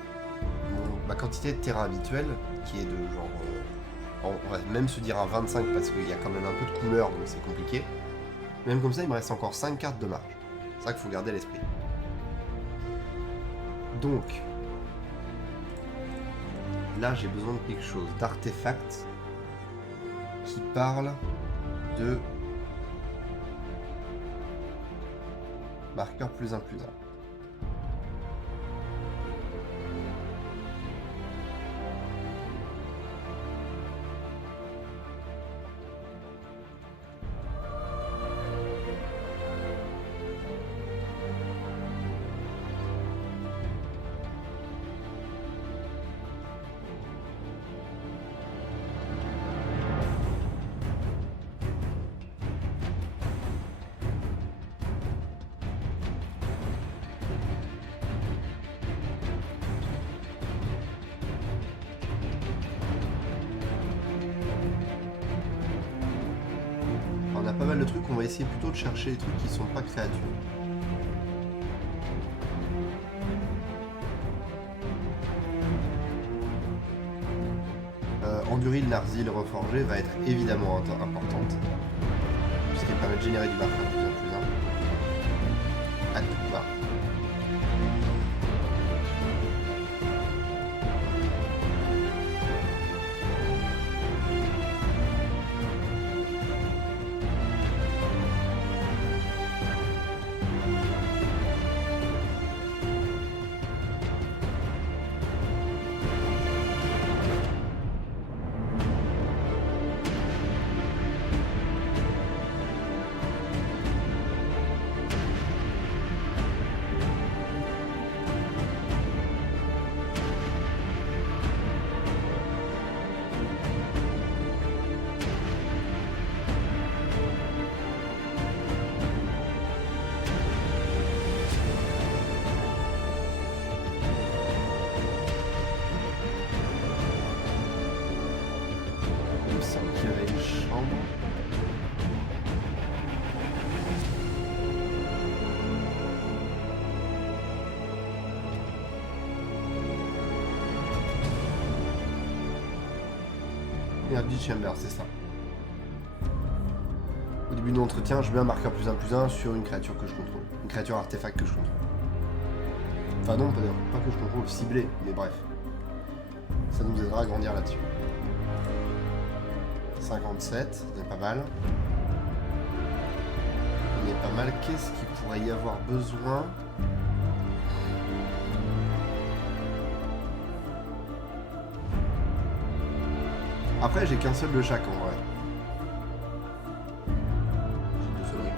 ma quantité de terrain habituelle, qui est de genre on va même se dire un 25 parce qu'il y a quand même un peu de couleur, donc c'est compliqué. Même comme ça, il me reste encore 5 cartes de marge. C'est ça qu'il faut garder à l'esprit. Donc, là j'ai besoin de quelque chose, d'artefact qui parle de marqueur +1/+1. On a pas mal de trucs, on va essayer plutôt de chercher des trucs qui sont pas créatures. Enduril, Narzil, Reforgé va être évidemment importante, puisqu'elle permet de générer du marqueur +1/+1 à tout bas. Il me semble qu'il y avait une chambre. Energy Chamber, c'est ça. Au début de l'entretien, je mets un marqueur +1/+1 sur une créature que je contrôle. Une créature artefact que je contrôle. Enfin non, pas que je contrôle, ciblé, mais bref. Ça nous aidera à grandir là-dessus. 57, on est pas mal. On est pas mal. Qu'est-ce qu'il pourrait y avoir besoin ? Après, j'ai qu'un seul de chaque en vrai. J'ai deux seuls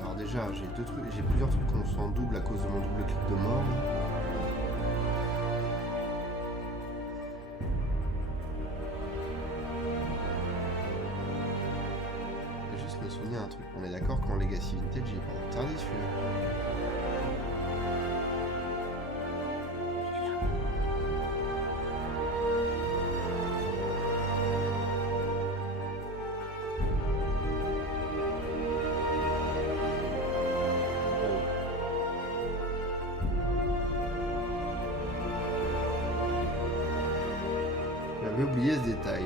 alors déjà, j'ai plusieurs trucs qu'on sont en double à cause de mon double clic de mort. Je vais juste me souvenir un truc. On est d'accord qu'en Legacy Vintage, il est pas interdit celui-là. J'avais oublié ce détail.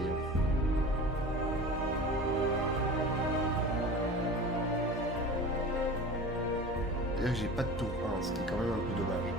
C'est-à-dire que j'ai pas de tour 1, ce qui est quand même un peu dommage.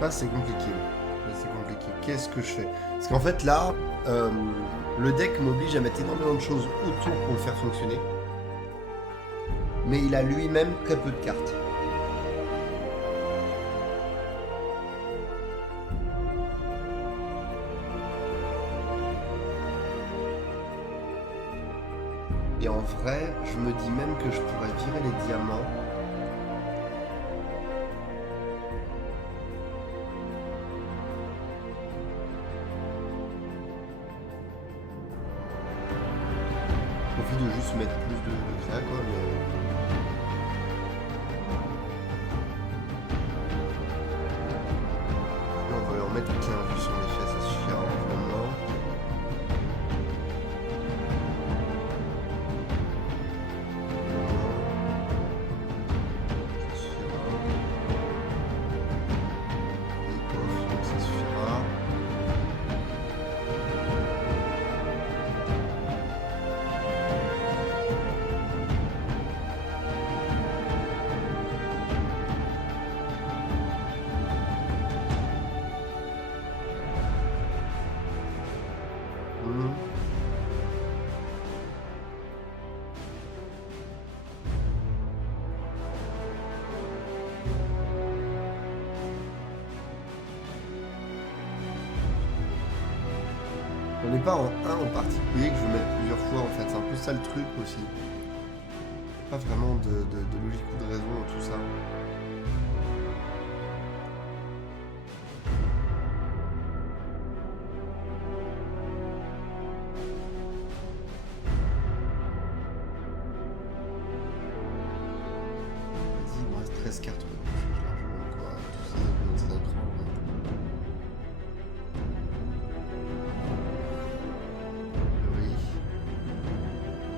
Là, c'est compliqué. Mais c'est compliqué. Qu'est-ce que je fais? Parce qu'en fait là, le deck m'oblige à mettre énormément de choses autour pour le faire fonctionner. Mais il a lui-même très peu de cartes. Et en vrai, je me dis même que je pourrais virer les diamants. J'ai envie de juste mettre plus de créa quoi, mais... on va en mettre qu'un vu son effet, ça suffira vraiment. On n'est pas en 1 en particulier que je veux mettre plusieurs fois en fait, c'est un peu ça le truc aussi. Pas vraiment de logique ou de raison dans tout ça. Vas-y, il me reste 13 cartes. Quoi. Tout ça, dans ces écrans.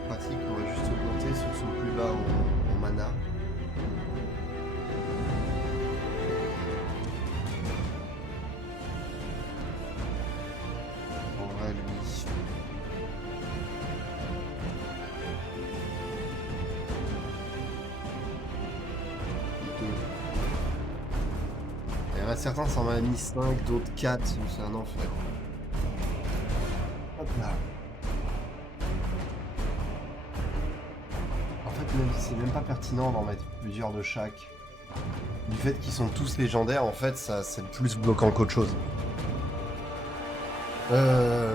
Pratique, on va juste augmenter sur son plus bas en mana. En vrai, lui. Il y en a certains, ça en a mis 5, d'autres 4, c'est un enfer. Hop là. Même si c'est même pas pertinent d'en mettre plusieurs de chaque. Du fait qu'ils sont tous légendaires, en fait, ça c'est plus bloquant qu'autre chose. Ah,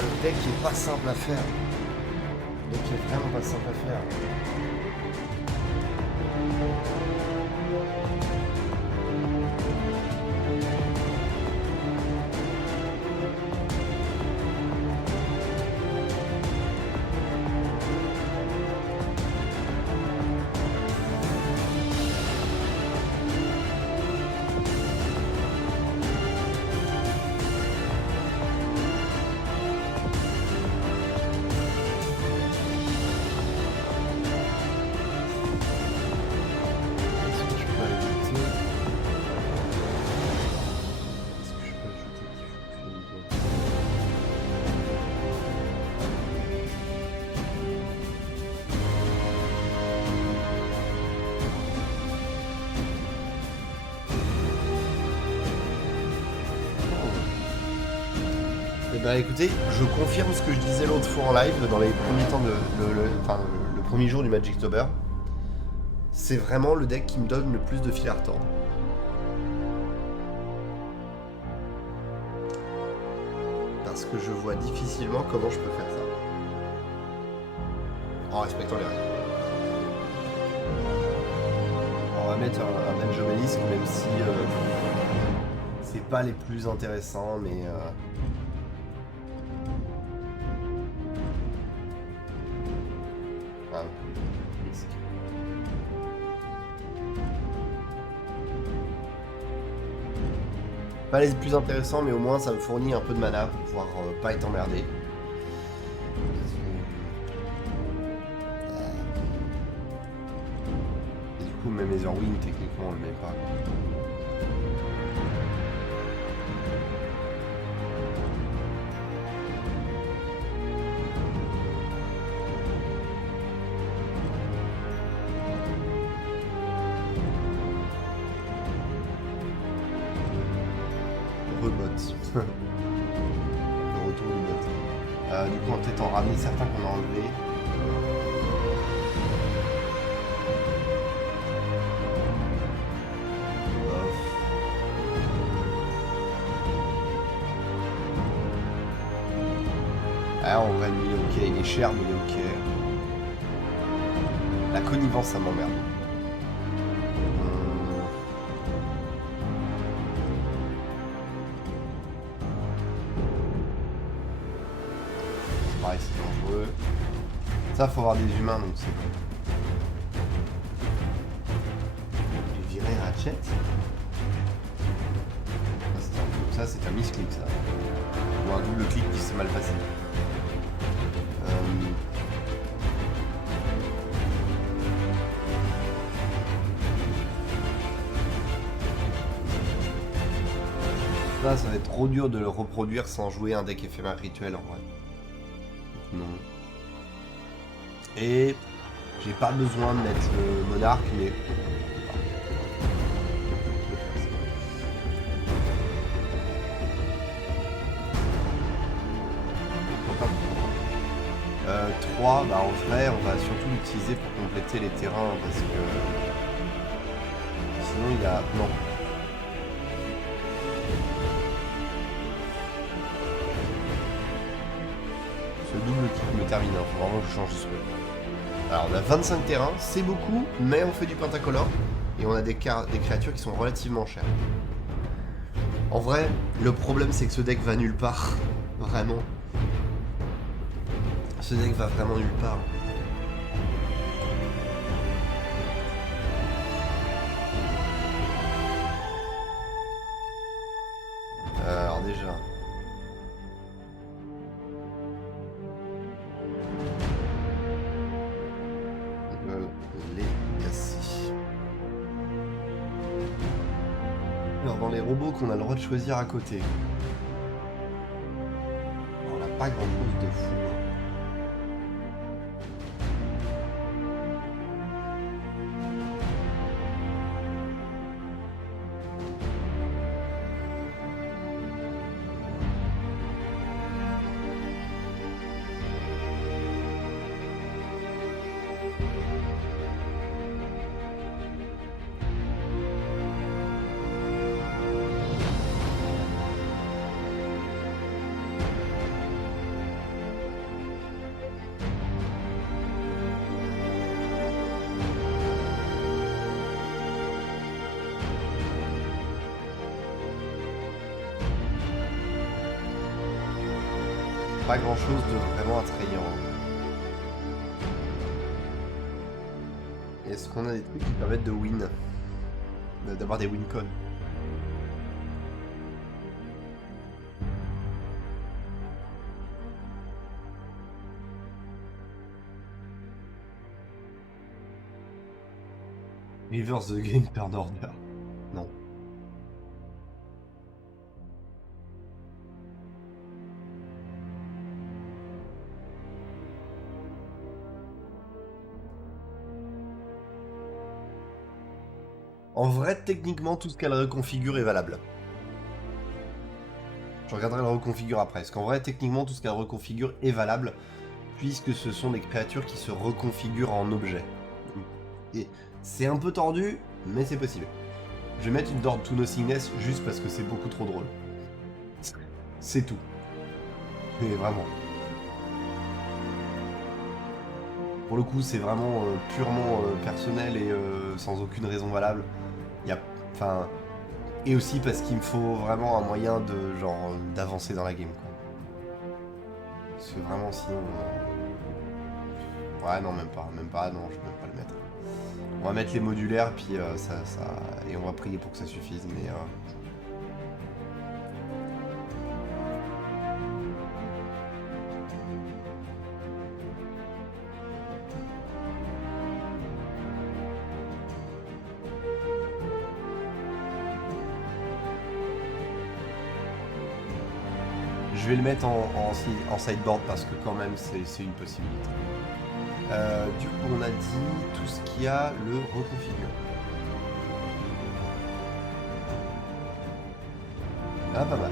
le deck est pas simple à faire. Le deck est vraiment pas simple à faire. Bah écoutez, je confirme ce que je disais l'autre fois en live, dans les premiers temps le premier jour du Magictober. C'est vraiment le deck qui me donne le plus de fil à retordre. Parce que je vois difficilement comment je peux faire ça. En respectant les règles. On va mettre un Benjobelisque, même si c'est pas les plus intéressants, mais... Pas les plus intéressants, mais au moins ça me fournit un peu de mana pour pouvoir pas être emmerdé. Et du coup, même Etherwind, techniquement, on le met pas. le bot. Le retour du bot. Du coup, on va peut-être en ramener certains qu'on a enlevés. Ah, en vrai, lui, ok, il est cher, mais il est ok. La connivence, ça m'emmerde. Pareil, c'est dangereux. Ça, faut avoir des humains, donc c'est bon. J'ai viré Ratchet. Ça, c'est un misclick, ça. Ou un double clic qui s'est mal passé. Là, ça va être trop dur de le reproduire sans jouer un deck éphémère rituel en vrai. Non. Et j'ai pas besoin de mettre le monarque, mais. Pourquoi pas 3, bah en vrai, on va surtout l'utiliser pour compléter les terrains parce que. Sinon, il y a. Non. Ce double kick me termine, hein. Faut vraiment que je change ce truc. Alors on a 25 terrains, c'est beaucoup, mais on fait du pentacolore et on a des créatures qui sont relativement chères. En vrai, le problème c'est que ce deck va nulle part. Vraiment. Ce deck va vraiment nulle part. Alors déjà... Alors dans les robots qu'on a le droit de choisir à côté, on n'a pas grand chose de fou. Pas grand chose de vraiment attrayant. Est-ce qu'on a des trucs qui permettent de win, d'avoir des win-con? Reverse the game turn order. Non. En vrai, techniquement, tout ce qu'elle reconfigure est valable. Je regarderai le reconfigure après. Parce qu'en vrai, techniquement, tout ce qu'elle reconfigure est valable. Puisque ce sont des créatures qui se reconfigurent en objets. Et c'est un peu tordu, mais c'est possible. Je vais mettre une Door to Nothingness juste parce que c'est beaucoup trop drôle. C'est tout. Mais vraiment. Pour le coup, c'est vraiment purement personnel et sans aucune raison valable. Enfin, et aussi parce qu'il me faut vraiment un moyen de genre d'avancer dans la game, quoi. Parce que vraiment, sinon, ouais, non, même pas, non, je peux même pas le mettre. On va mettre les modulaires, puis et on va prier pour que ça suffise, mais. Je vais le mettre en sideboard parce que quand même c'est une possibilité. Du coup on a dit tout ce qui a le reconfigure. Ah, pas mal.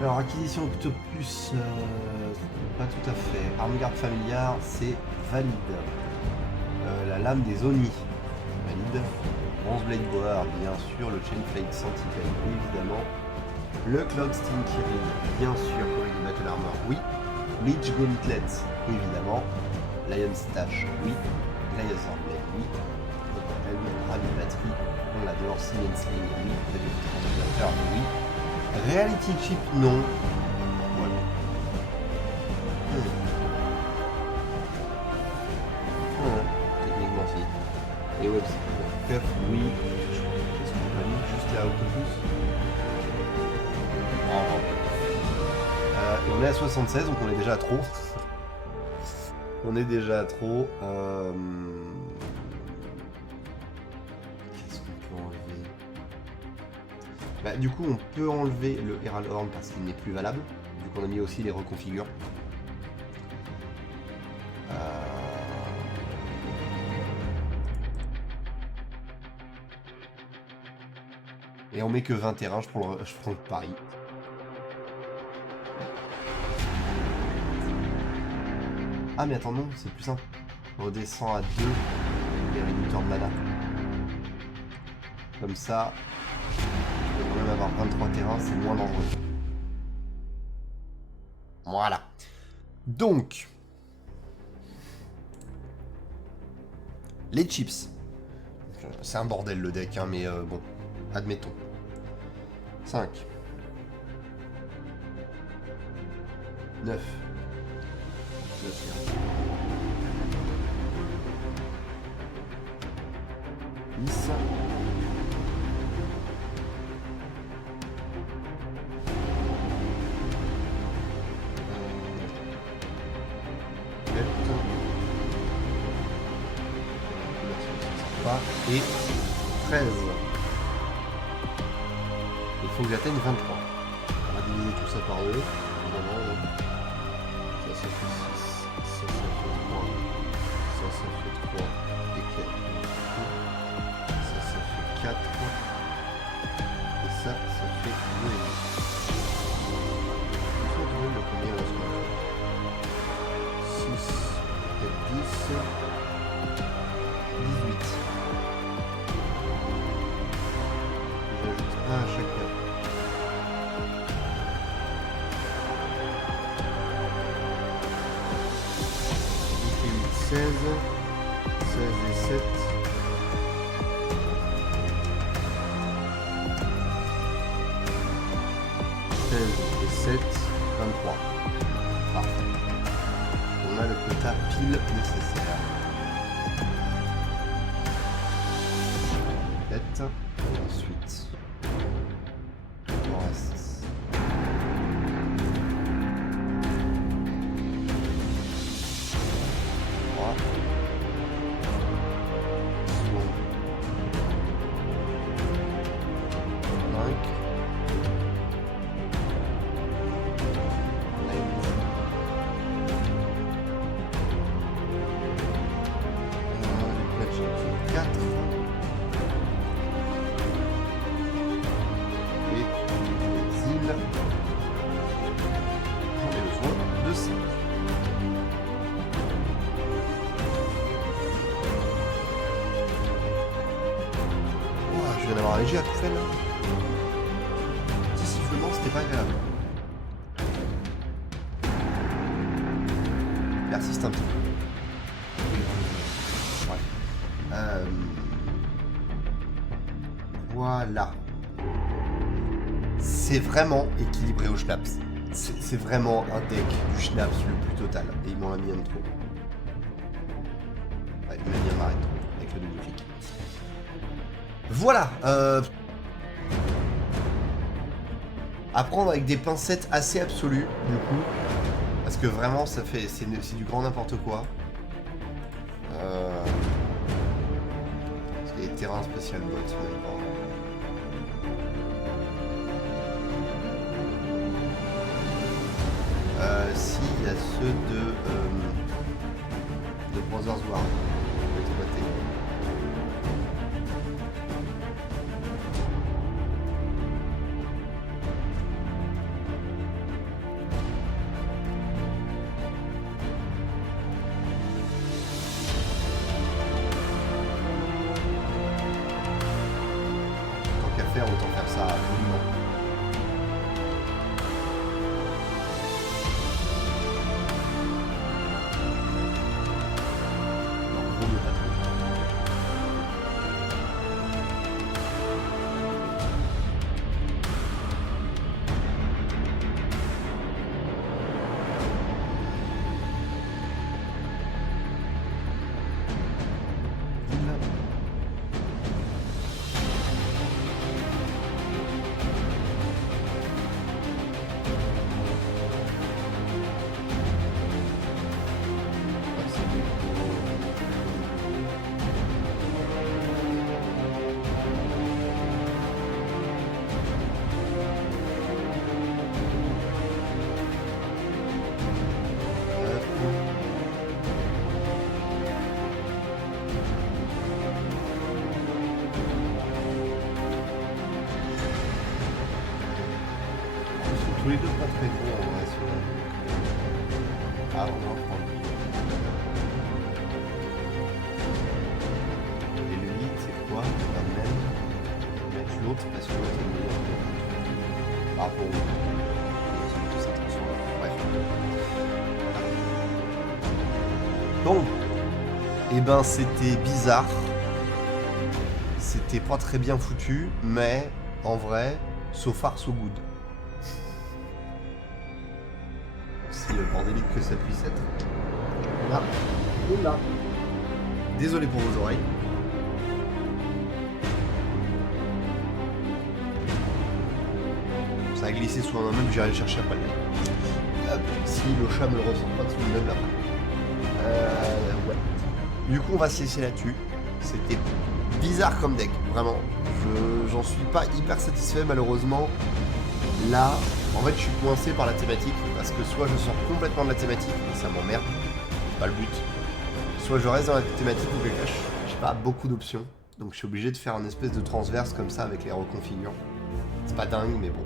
Alors, acquisition Octopus, pas tout à fait. Arme-garde familière, c'est valide. La lame des Oni, valide. Bronze Blade Bower, bien sûr. Le Chainflake Sentinel, évidemment. Le Cloud Steam Kirin, bien sûr. Avec le Battle Armor, oui. Leech Gauntlet, évidemment. Lion Stash, oui. Gaia's Blade, oui. Rami Battery, on l'adore. Cement Sling, oui. Radio Transplanter, oui. Reality Chip, non. Voilà. Techniquement, si. Et Web Cup, oui. Qu'est-ce qu'on a mis juste là, Autobus. Et on est à 76, donc on est déjà à trop. On est déjà à trop. Qu'est-ce qu'on peut enlever? Bah, du coup, on peut enlever le Herald Horn parce qu'il n'est plus valable, vu qu'on a mis aussi les reconfigures. Et on met que 21, je prends le pari. Ah mais attends, non, c'est plus simple. On redescend à 2 les réducteurs de mana. Comme ça, je peux quand même avoir 23 terrains, c'est moins dangereux. Voilà. Donc, les chips. C'est un bordel le deck, hein, mais bon, admettons. 5. 9. 10. 7. Et 13. Il faut que j'atteigne 23. On va diviser tout ça par 2. Évidemment, ça fait 6. Ça fait 3. Ça fait 3. Et 4. Ça fait 4. Et ça fait 2. Ça fait combien là, 6 et 10. 18. J'ajoute 1 à chacun. 16 et 7. 16 et 7, 23. Parfait. On a le quota pile nécessaire. 7. Et ensuite, on reste. Léger à tout fait là. Petit sifflement, c'était pas agréable. Persiste un petit peu. Ouais. Voilà. C'est vraiment équilibré au Schnaps. C'est vraiment un deck du Schnaps le plus total. Et ils m'ont mis un trop. Ouais, il m'a mis un marret avec le double clic. Voilà. À prendre avec des pincettes assez absolues, du coup. Parce que vraiment, ça fait, c'est du grand n'importe quoi. Parce qu'il y a des terrains spécial bots, mais bon. Si, il y a ceux de Brothers War. faire, autant faire ça rapidement. Tous les deux pas très bons en vrai sur ah, on va prendre. Et le 8, c'est quoi? La même. Mettre l'autre parce que l'autre est meilleur que par rapport au. Bref. Bon. Et ben c'était bizarre. C'était pas très bien foutu, mais en vrai, so far so good. Si bordélique que ça puisse être. Là. Oula. Désolé pour vos oreilles. Ça a glissé sous un meuble, j'irai le chercher après. Hop, si le chat me le ressort pas de sous le meuble après. Ouais. Du coup, on va se laisser là-dessus. C'était bizarre comme deck, vraiment. J'en suis pas hyper satisfait, malheureusement. Là, en fait, je suis coincé par la thématique, parce que soit je sors complètement de la thématique, et ça m'emmerde, c'est pas le but. Soit je reste dans la thématique ou que j'ai pas beaucoup d'options. Donc je suis obligé de faire un espèce de transverse comme ça avec les reconfigures. C'est pas dingue, mais bon.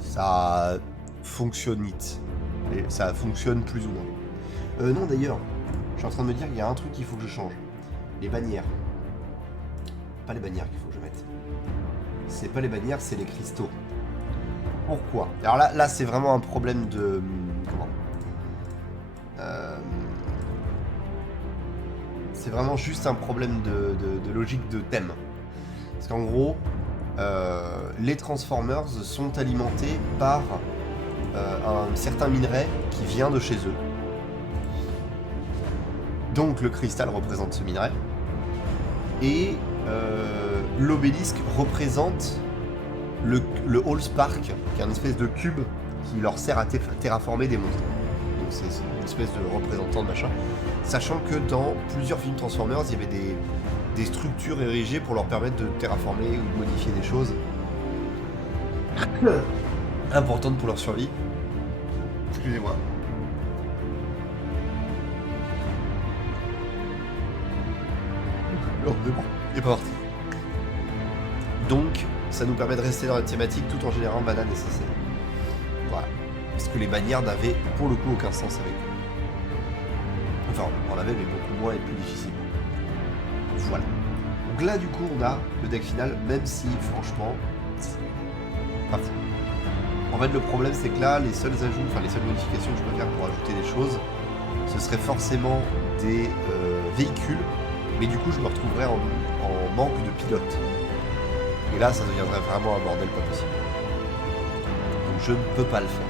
Ça fonctionne vite. Et ça fonctionne plus ou moins. Non, d'ailleurs, je suis en train de me dire qu'il y a un truc qu'il faut que je change. Les bannières. Pas les bannières qu'il faut que je mette. C'est pas les bannières, c'est les cristaux. Pourquoi? Alors là c'est vraiment un problème de... Comment? C'est vraiment juste un problème de logique de thème. Parce qu'en gros, les Transformers sont alimentés par un certain minerai qui vient de chez eux. Donc le cristal représente ce minerai. Et l'obélisque représente le Allspark, qui est un espèce de cube qui leur sert à terraformer des monstres. Donc c'est une espèce de représentant de machin. Sachant que dans plusieurs films Transformers, il y avait des structures érigées pour leur permettre de terraformer ou de modifier des choses importantes pour leur survie. Excusez-moi. Oh, mais bon, il est pas parti. Donc, ça nous permet de rester dans la thématique tout en générant mana nécessaire. Voilà. Parce que les bannières n'avaient pour le coup aucun sens avec eux. Enfin, on en avait, mais beaucoup moins et plus difficile. Voilà. Donc là, du coup, on a le deck final, même si, franchement, pas fou. En fait, le problème, c'est que là, les seuls ajouts, enfin, les seules modifications que je peux faire pour ajouter des choses, ce serait forcément des véhicules, mais du coup, je me retrouverais en manque de pilotes. Et là, ça deviendrait vraiment un bordel pas possible. Donc, je ne peux pas le faire.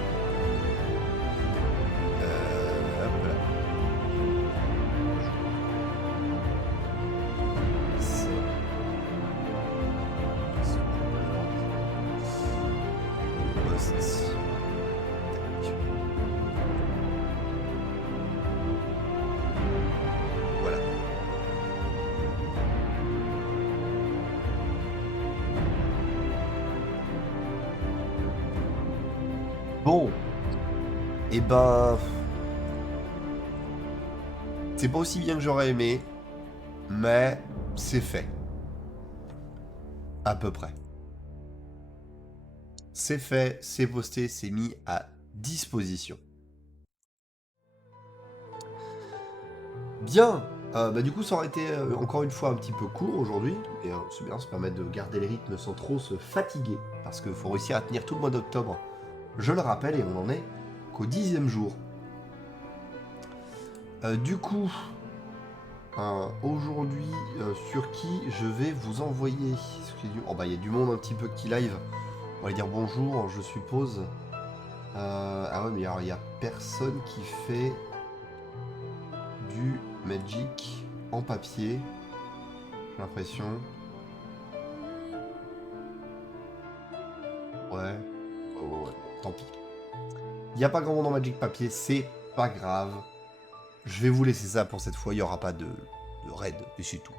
Voilà. Voilà. Bon. Et ben... C'est pas aussi bien que j'aurais aimé, mais c'est fait. À peu près. C'est fait, c'est posté, c'est mis à disposition. Bien. Du coup, ça aurait été encore une fois un petit peu court aujourd'hui, et c'est bien, ça permet de garder le rythme sans trop se fatiguer, parce qu'il faut réussir à tenir tout le mois d'octobre. Je le rappelle, et on en est qu'au 10e jour. Du coup, aujourd'hui, sur qui je vais vous envoyer oh bah il y a du monde un petit peu qui live. On va lui dire bonjour, je suppose. Ah ouais, mais alors il y a personne qui fait du Magic en papier. J'ai l'impression. Ouais. Oh, ouais. Tant pis. Il n'y a pas grand monde en Magic papier, c'est pas grave. Je vais vous laisser ça pour cette fois, il n'y aura pas de raid, et c'est tout.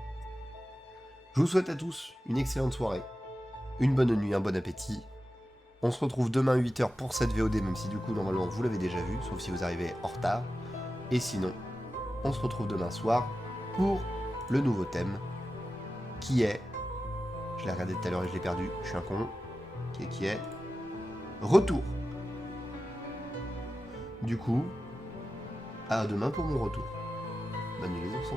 Je vous souhaite à tous une excellente soirée, une bonne nuit, un bon appétit. On se retrouve demain 8h pour cette VOD, même si du coup, normalement, vous l'avez déjà vu, sauf si vous arrivez en retard. Et sinon, on se retrouve demain soir pour le nouveau thème, qui est... Je l'ai regardé tout à l'heure et je l'ai perdu, je suis un con. Qui est... Retour. Du coup, à demain pour mon retour. Bonne nuit les enfants.